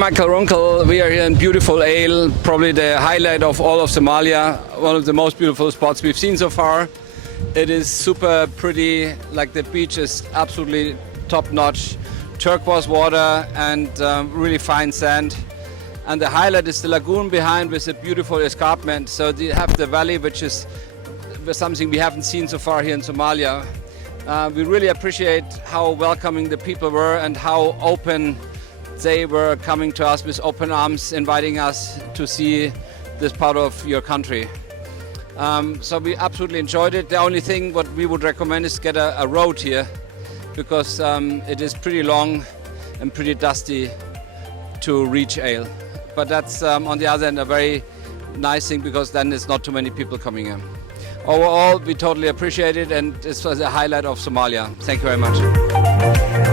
Michael Runkel. We are here in beautiful Ale, probably the highlight of all of Somalia, one of the most beautiful spots we've seen so far. It is super pretty, like the beach is absolutely top-notch, turquoise water and really fine sand. And the highlight is the lagoon behind with a beautiful escarpment. So you have the valley, which is something we haven't seen so far here in Somalia. We really appreciate how welcoming the people were and how open they were, coming to us with open arms, inviting us to see this part of your country. So we absolutely enjoyed it. The only thing what we would recommend is get a road here, because it is pretty long and pretty dusty to reach Ale. But that's on the other hand a very nice thing, because then there's not too many people coming in. Overall, we totally appreciate it, and this was a highlight of Somalia. Thank you very much.